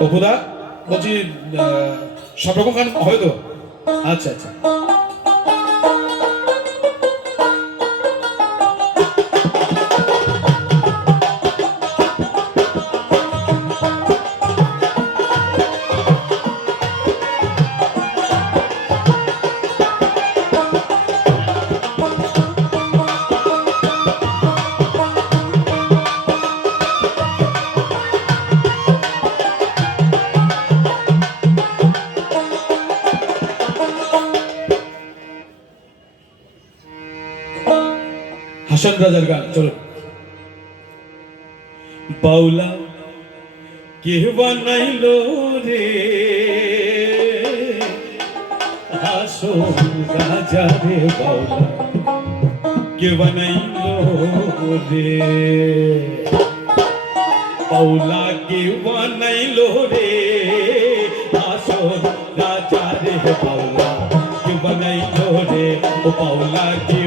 অপুদা বলছি সব রকম গান হয় তো? আচ্ছা আচ্ছা। भूषण ब्रदर का, चलो। बाउला के नहीं लो रे। आसो राजा रे बाउला के नहीं लो रे। बाउला के नहीं लो रे। आसो राजा रे बाउला के नहीं लो रे। बाउला के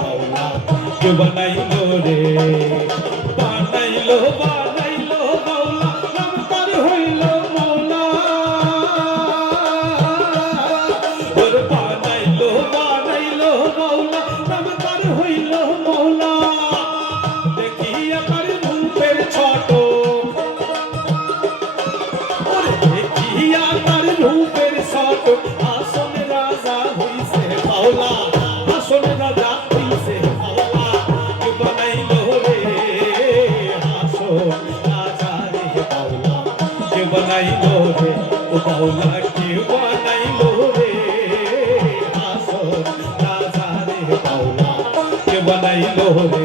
বাউলা কে বানাইলো রে। বানাইলো রে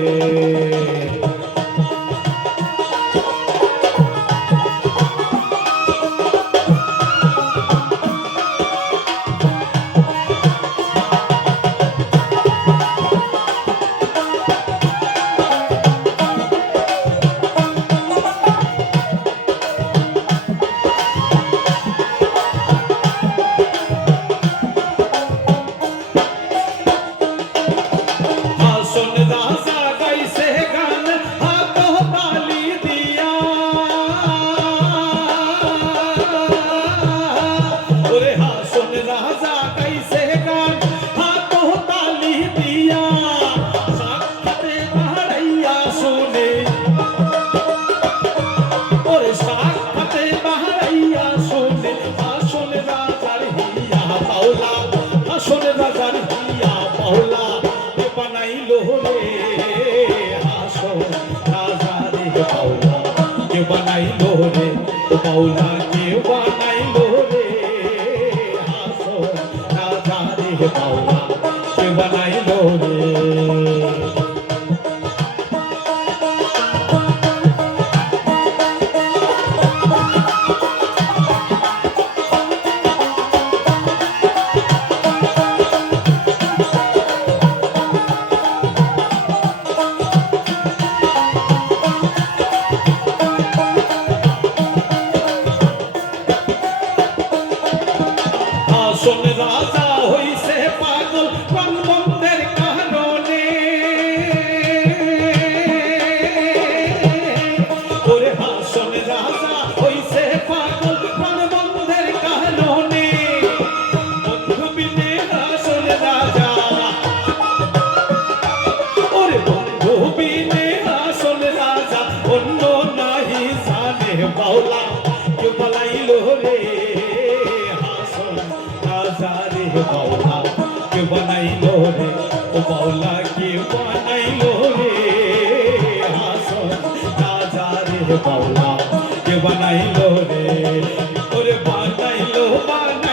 কে বানাইলো রে হাসন রাজার পাওলা কে বানাইলো রে ও পাওলা কে বানাইলো রে হাসন রাজার পাওলা बनाइलो रे, ओ मौला के बनाइलो रे। हासो राजा रे, मौला के बनाइलो रे। और बनाइलो बना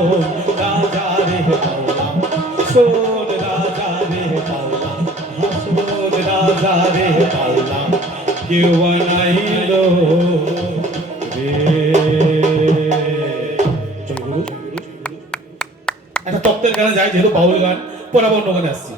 পাওলা রাজা রে পাওলা শোন রাজা রে পাওলা কেউ বানাইল রে জয় গুরু, জয় গুরু, একটা তত্ত্বের গানে যাই যেহেতু বাউল গান পরে অন্য গানে আসছি।